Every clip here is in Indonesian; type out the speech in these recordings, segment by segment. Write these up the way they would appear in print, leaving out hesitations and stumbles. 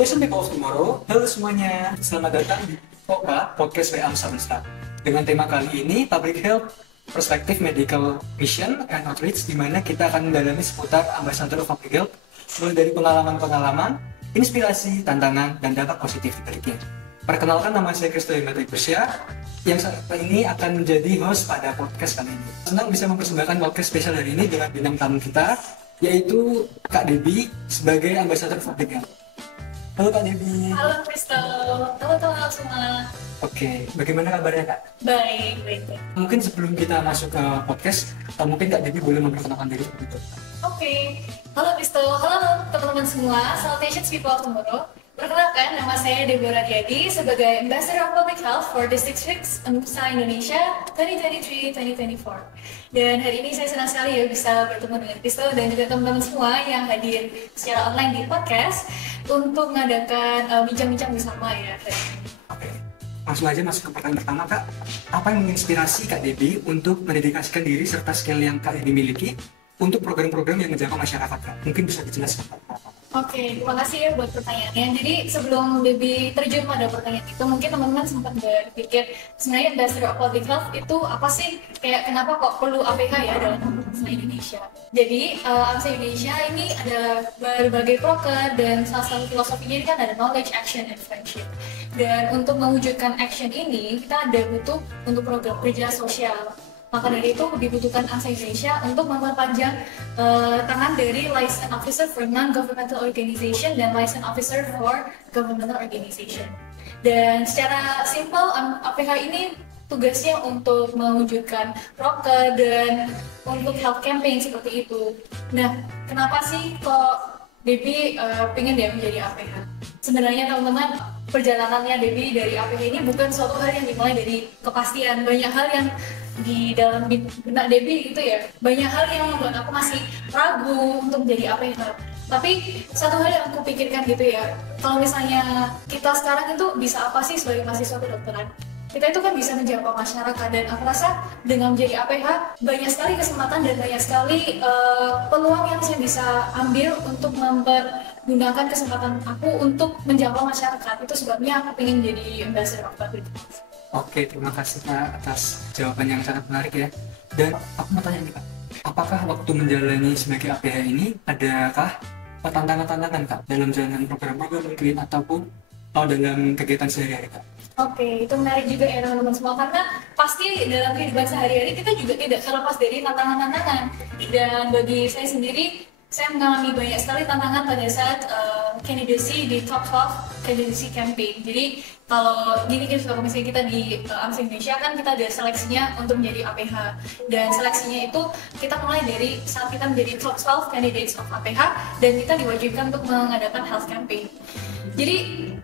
Salvation People of Tomorrow, halo semuanya, selamat datang di POKA, Podcast WA Amsa. Dengan tema kali ini, Public Health, Perspective Medical Mission and Outreach, di mana kita akan mendalami seputar Ambassador of Public Health, mulai dari pengalaman-pengalaman, inspirasi, tantangan, dan dampak positif dibaliknya. Perkenalkan, nama saya Kristo Himata Ikusya, yang saat ini akan menjadi host pada podcast kali ini. Senang bisa mempersembahkan podcast spesial hari ini dengan bintang tamu kita, yaitu Kak Debbie sebagai Ambassador Public Health. Halo Kak Debbie. Halo Kristo, halo semua. Oke, bagaimana kabarnya Kak? Baik. Mungkin sebelum kita masuk ke podcast, mungkin Kak Debbie boleh memperkenalkan diri seperti itu. Oke, halo Kristo, halo teman-teman semua, Salutations People of Tomorrow. Perkenalkan, nama saya Deborah Riyadi sebagai Ambassador of Public Health for District 6 AMSA Indonesia 2023-2024. Dan hari ini saya senang sekali ya bisa bertemu dengan Kristo dan juga teman-teman semua yang hadir secara online di podcast untuk mengadakan bincang-bincang bersama ya. Oke, langsung aja masuk ke pertanyaan pertama Kak. Apa yang menginspirasi Kak Debbie untuk mendedikasikan diri serta skill yang Kak Debbie miliki untuk program-program yang menjangkau masyarakat Kak? Mungkin bisa dijelaskan Kak. Oke, terima kasih ya buat pertanyaannya. Jadi sebelum Debbie terjun pada pertanyaan itu, mungkin teman-teman sempat berpikir sebenarnya Ambassador of Public Health itu apa sih? Kayak kenapa kok perlu APH ya dalam AMSA Indonesia? Jadi AMSA Indonesia ini ada berbagai proker dan salah satu filosofinya ini kan ada knowledge, action, and friendship. Dan untuk mewujudkan action ini kita ada butuh untuk program kerja sosial. Maka dari itu dibutuhkan AMSA Indonesia untuk memperpanjang tangan dari License Officer for Non-Governmental Organization dan License Officer for Governmental Organization. Dan secara simpel, APH ini tugasnya untuk mewujudkan proker dan untuk health campaign seperti itu. Nah, kenapa sih kok Debbie pengen dia menjadi APH? Sebenarnya teman-teman, perjalanannya Debbie dari APH ini bukan suatu hal yang dimulai dari kepastian. Banyak hal yang di dalam benak Debbie gitu ya, banyak hal yang membuat aku masih ragu untuk menjadi APH. Tapi satu hal yang aku pikirkan gitu ya, kalau misalnya kita sekarang itu bisa apa sih sebagai mahasiswa kedokteran? Kita itu kan bisa menjangkau masyarakat, dan aku rasa dengan menjadi APH banyak sekali kesempatan dan banyak sekali peluang yang saya bisa ambil untuk mempergunakan kesempatan aku untuk menjangkau masyarakat. Itu sebabnya aku ingin jadi Ambassador of Public Health. Oke, terima kasih Kak atas jawaban yang sangat menarik ya. Dan aku mau tanya nih Kak, apakah waktu menjalani sebagai APH ini adakah tantangan-tantangan Kak dalam jalankan program-program mungkin ataupun dalam kegiatan sehari-hari Kak? Oke, itu menarik juga ya teman-teman semua, karena pasti dalam kehidupan sehari-hari kita juga tidak terlepas dari tantangan-tantangan. Dan bagi saya sendiri, saya mengalami banyak sekali tantangan pada saat candidacy di Top 12 candidacy campaign. Jadi kalau gini kalau misalnya kita di AMSA Indonesia kan kita ada seleksinya untuk menjadi APH, dan seleksinya itu kita mulai dari saat kita menjadi Top 12 candidates of APH dan kita diwajibkan untuk mengadakan health campaign. Jadi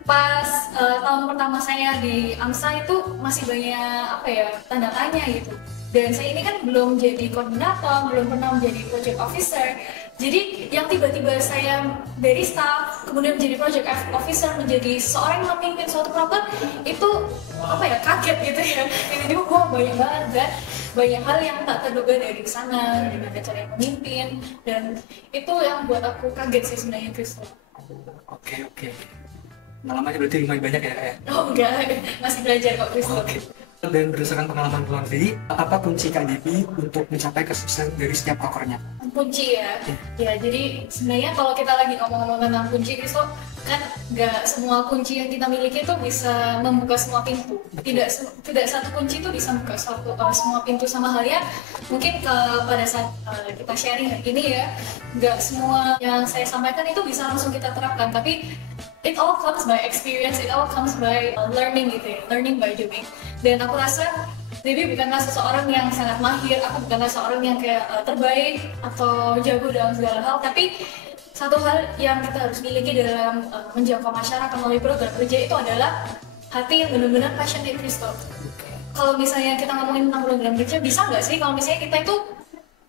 pas tahun pertama saya di AMSA itu masih banyak tanda tanya gitu. Dan saya ini kan belum jadi koordinator, belum pernah menjadi project officer. Jadi yang tiba-tiba saya dari staff, kemudian menjadi project officer, menjadi seorang yang memimpin suatu program, itu kaget gitu ya. Tiba-tiba banyak banget kan, banyak hal yang tak terduga dari sana, gimana cara yang memimpin, dan itu yang buat aku kaget sih sebenarnya Kristo. Oke. Pengalamannya berarti lumayan banyak ya? Oh enggak, masih belajar kok Kristo. Oke. Dan berdasarkan pengalaman tadi, apa kunci Kak Debbie untuk mencapai kesuksesan dari setiap prokernya? Kunci ya? Ya, jadi sebenarnya kalau kita lagi ngomong-ngomong tentang kunci Kristo, kan nggak semua kunci yang kita miliki itu bisa membuka semua pintu. Tidak satu kunci itu bisa membuka semua pintu, sama halnya mungkin pada saat kita sharing hari ini ya, nggak semua yang saya sampaikan itu bisa langsung kita terapkan, tapi it all comes by experience, it all comes by learning gitu ya, learning by doing. Dan aku rasa Debbie bukanlah seseorang yang sangat mahir, aku bukanlah seorang yang kayak terbaik atau jago dalam segala hal, tapi satu hal yang kita harus miliki dalam menjangkau masyarakat melalui program kerja itu adalah hati yang benar-benar passionate Kristo. Kalau misalnya kita ngomongin tentang program kerja, bisa nggak sih kalau misalnya kita itu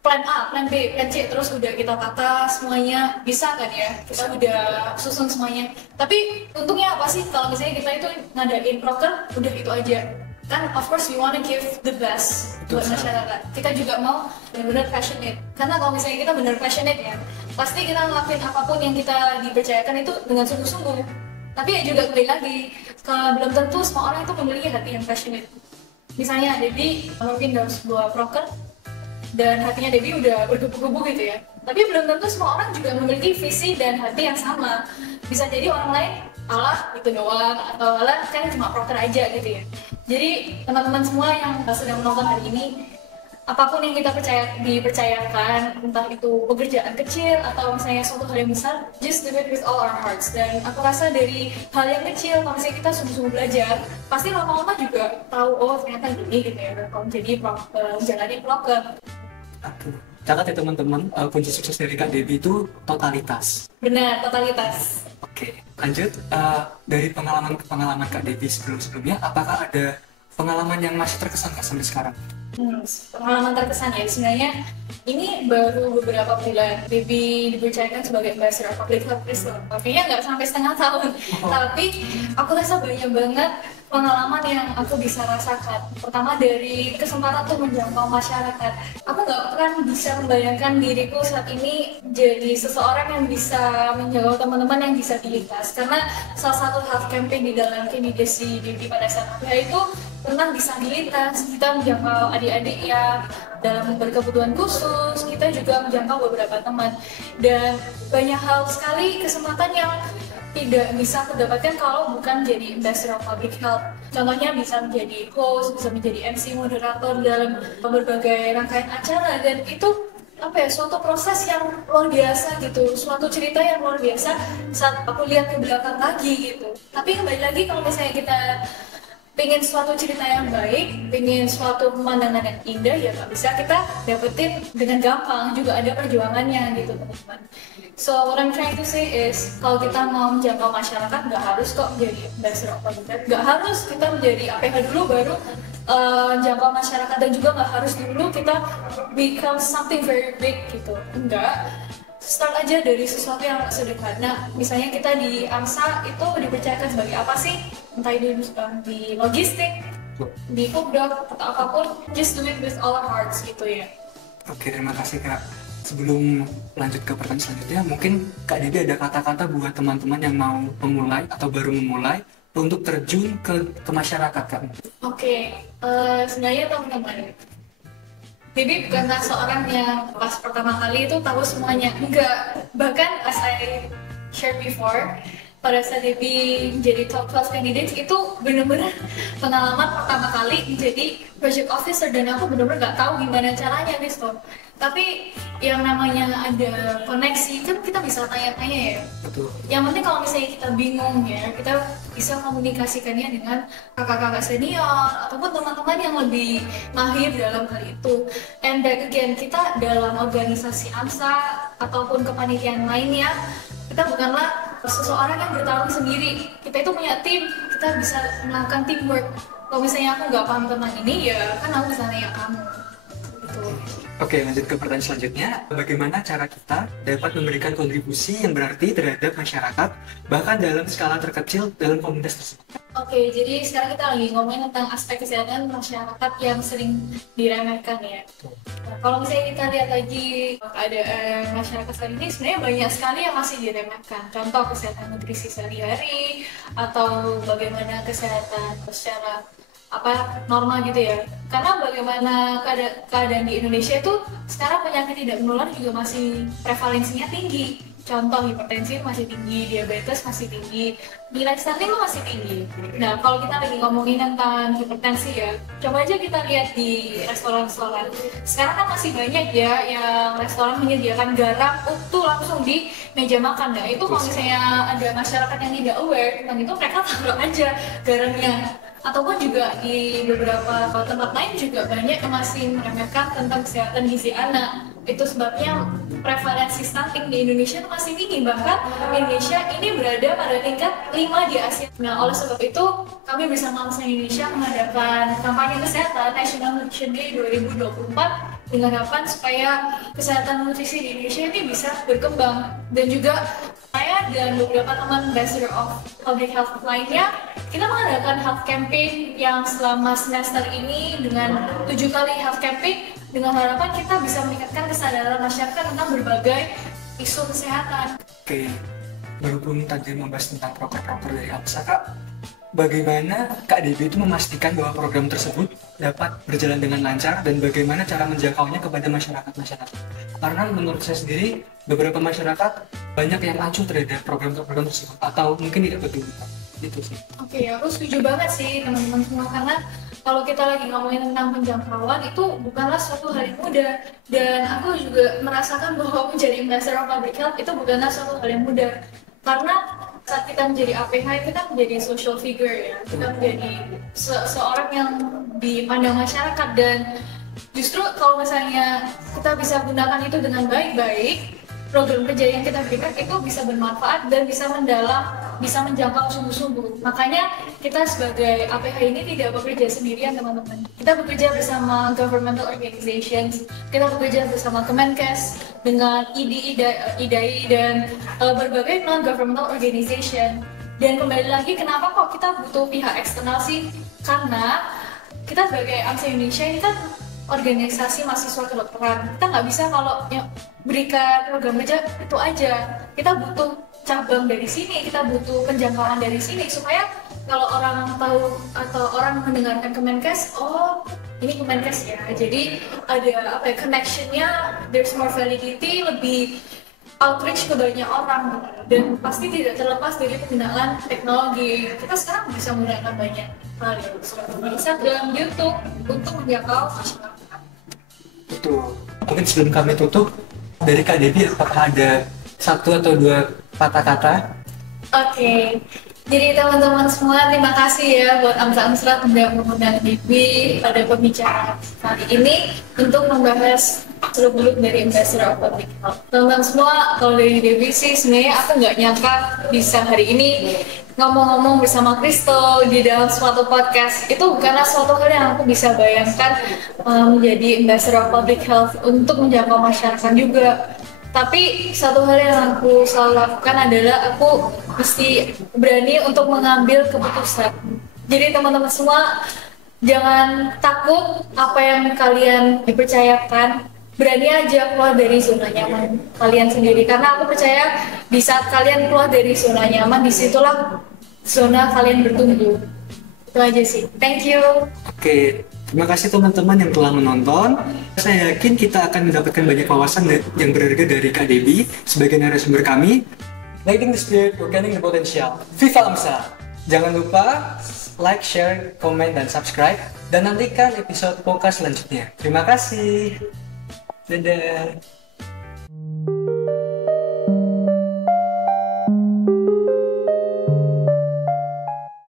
plan A, plan B, plan C, terus udah kita tata semuanya, bisa kan ya? Kita udah susun semuanya. Tapi untungnya apa sih kalau misalnya kita itu ngadain proker, udah itu aja. Kan of course we wanna give the best buat masyarakat. Kita juga mau benar-benar passionate. Karena kalau misalnya kita benar passionate ya, pasti kita ngelakuin apapun yang kita dipercayakan itu dengan sungguh-sungguh. Tapi ya juga kembali lagi, belum tentu semua orang itu memiliki hati yang passionate. Misalnya Debbie mungkin dalam sebuah proker dan hatinya Debbie udah bergebu-gebu gitu ya. Tapi belum tentu semua orang juga memiliki visi dan hati yang sama. Bisa jadi orang lain alah gitu doang, atau alah kan cuma proker aja gitu ya. Jadi teman-teman semua yang sedang menonton hari ini, apapun yang kita dipercayakan, entah itu pekerjaan kecil atau misalnya suatu hal yang besar, just do it with all our hearts. Dan aku rasa dari hal yang kecil, kalau misalnya kita sungguh-sungguh belajar, pasti lama-lama juga tahu, oh ternyata gini gitu ya, kalau jadi jalanin vlogger. Catat ya teman-teman, kunci sukses dari Kak Debbie itu totalitas. Benar, totalitas. Oke, lanjut. Dari pengalaman Kak Debbie sebelumnya, apakah ada pengalaman yang masih terkesan Kak sampai sekarang? Pengalaman terkesan ya, sebenarnya ini baru beberapa bulan Debbie dipercayakan sebagai ambassador public health Islam. Artinya nggak sampai setengah tahun, tapi aku rasa banyak banget pengalaman yang aku bisa rasakan. Pertama dari kesempatan untuk menjangkau masyarakat. Aku nggak akan bisa membayangkan diriku saat ini jadi seseorang yang bisa menjangkau teman-teman yang disabilitas. Karena salah satu health campaign di dalam kandidasi Debbie pada saat itu tentang disabilitas. Kita menjangkau adik-adik yang dalam berkebutuhan khusus, kita juga menjangkau beberapa teman, dan banyak hal sekali kesempatan yang tidak bisa aku dapatkan kalau bukan jadi ambassador public health. Contohnya bisa menjadi host, bisa menjadi MC moderator dalam berbagai rangkaian acara, dan itu suatu proses yang luar biasa gitu, suatu cerita yang luar biasa saat aku lihat ke belakang lagi gitu. Tapi kembali lagi, kalau misalnya kita pengen suatu cerita yang baik, pengen suatu pemandangan yang indah, ya nggak bisa kita dapetin dengan gampang, juga ada perjuangannya gitu teman-teman. So what I'm trying to say is, kalau kita mau menjangkau masyarakat, nggak harus kok menjadi ambassador of public health, nggak harus kita menjadi APH dulu baru jangkau masyarakat, dan juga nggak harus dulu kita become something very big gitu, enggak. Start aja dari sesuatu yang sederhana. Misalnya kita di AMSA itu dipercayakan sebagai apa sih? Entah itu di logistik, di fooddoc, atau apapun, just do it with all our hearts gitu ya. Oke, terima kasih Kak. Sebelum lanjut ke pertanyaan selanjutnya, mungkin Kak Debbie ada kata-kata buat teman-teman yang mau memulai atau baru memulai untuk terjun ke masyarakat Kak. Oke, sebenarnya teman-teman, Debbie bukanlah seorang yang pas pertama kali itu tahu semuanya, enggak. Bahkan as I shared before, pada saat Debbie menjadi top 12 candidates itu benar-benar pengalaman pertama kali menjadi project officer, dan aku benar-benar nggak tahu gimana caranya nih Stop. Tapi yang namanya ada koneksi kan kita bisa tanya-tanya ya. Betul. Yang penting kalau misalnya kita bingung ya, kita bisa komunikasikannya dengan kakak-kakak senior ataupun teman-teman yang lebih mahir dalam hal itu. And back again, kita dalam organisasi AMSA ataupun kepanitiaan lainnya, kita bukanlah seseorang yang bertarung sendiri. Kita itu punya tim, kita bisa melakukan teamwork. Kalau misalnya aku nggak paham tentang ini, ya kan aku bisa nanya kamu. Gitu. Oke, lanjut ke pertanyaan selanjutnya. Bagaimana cara kita dapat memberikan kontribusi yang berarti terhadap masyarakat, bahkan dalam skala terkecil dalam komunitas tersebut? Oke, jadi sekarang kita lagi ngomongin tentang aspek kesehatan masyarakat yang sering diremehkan ya. Nah, kalau misalnya kita lihat lagi keadaan masyarakat saat ini, sebenarnya banyak sekali yang masih diremehkan. Contoh kesehatan nutrisi sehari-hari, atau bagaimana kesehatan secara normal gitu ya. Karena bagaimana keadaan di Indonesia itu sekarang penyakit tidak menular juga masih prevalensinya tinggi. Contoh hipertensi masih tinggi, diabetes masih tinggi, nilai stunting masih tinggi. Nah, kalau kita lagi ngomongin tentang hipertensi ya, coba aja kita lihat di restoran-restoran. Sekarang kan masih banyak ya yang restoran menyediakan garam utuh langsung di meja makan. Nah, itu kalau misalnya ada masyarakat yang tidak aware tentang itu, mereka taruh aja garamnya. Ataupun juga di beberapa tempat lain juga banyak yang masih meremehkan tentang kesehatan gizi anak. Itu sebabnya prevalensi stunting di Indonesia itu masih tinggi, bahkan Indonesia ini berada pada tingkat 5 di Asia. Nah, oleh sebab itu kami bersama AMSA Indonesia mengadakan kampanye kesehatan National Nutrition Day 2024 dengan harapan supaya kesehatan nutrisi di Indonesia ini bisa berkembang. Dan juga saya dan beberapa teman Ambassador of Public Health lainnya, kita mengadakan health campaign yang selama semester ini dengan 7 kali health campaign, dengan harapan kita bisa meningkatkan kesadaran masyarakat tentang berbagai isu kesehatan. Oke, berhubung tadi membahas tentang proker-proker dari AMSA, Kak, bagaimana Kak Debbie itu memastikan bahwa program tersebut dapat berjalan dengan lancar dan bagaimana cara menjangkaunya kepada masyarakat-masyarakat? Karena menurut saya sendiri, beberapa masyarakat banyak yang acuh terhadap program-program tersebut atau mungkin tidak peduli. Itu sih. Oke, aku setuju banget sih teman-teman semua, karena kalau kita lagi ngomongin tentang penjangkauan itu bukanlah suatu hal yang mudah, dan aku juga merasakan bahwa menjadi ambassador of public health itu bukanlah suatu hal yang mudah, karena saat kita menjadi APH kita menjadi social figure ya, kita menjadi seorang yang dipandang masyarakat, dan justru kalau misalnya kita bisa gunakan itu dengan baik-baik, program kerja yang kita berikan itu bisa bermanfaat dan bisa mendalam, bisa menjangkau sungguh-sungguh. Makanya kita sebagai APH ini tidak bekerja sendirian teman-teman. Kita bekerja bersama governmental organizations, kita bekerja bersama Kemenkes, dengan IDAI dan berbagai non-governmental organization. Dan kembali lagi, kenapa kok kita butuh pihak eksternal sih? Karena kita sebagai AMSA Indonesia ini kan organisasi mahasiswa kedokteran. Kita nggak bisa kalau berikan program kerja itu aja. Kita butuh cabang dari sini, kita butuh penjangkauan dari sini supaya kalau orang tahu atau orang mendengarkan Kemenkes, oh ini Kemenkes ya. Jadi ada connectionnya, there's more validity, lebih outreach ke banyak orang, dan pasti tidak terlepas dari penggunaan teknologi. Kita sekarang bisa menggunakan banyak hal ya, Instagram, YouTube untuk menjangkau masyarakat. Betul. Mungkin sebelum kami tutup, dari Kak Debbie apakah ada satu atau dua patah kata? Oke. Jadi teman-teman semua, terima kasih ya buat AMSA yang mengundang Debbie pada pembicaraan kali ini untuk membahas seluk-beluk dari Ambassador of Public Health. Teman-teman semua, kalau dari Debbie sih sebenarnya aku nggak nyangka bisa hari ini ngomong-ngomong bersama Crystal di dalam suatu podcast. Itu bukanlah suatu hal yang aku bisa bayangkan menjadi Ambassador of Public Health untuk menjangkau masyarakat juga. Tapi satu hal yang aku selalu lakukan adalah aku mesti berani untuk mengambil keputusan. Jadi teman-teman semua, jangan takut apa yang kalian dipercayakan. Berani aja keluar dari zona nyaman kalian sendiri. Karena aku percaya di saat kalian keluar dari zona nyaman, disitulah zona kalian bertumbuh. Itu aja sih. Thank you. Oke, terima kasih teman-teman yang telah menonton. Saya yakin kita akan mendapatkan banyak wawasan yang berharga dari Kak Debbie sebagai narasumber kami. Lighting the Spirit, Organic the Potential. Viva AMSA! Jangan lupa like, share, komen, dan subscribe. Dan nantikan episode podcast selanjutnya. Terima kasih. Dadah.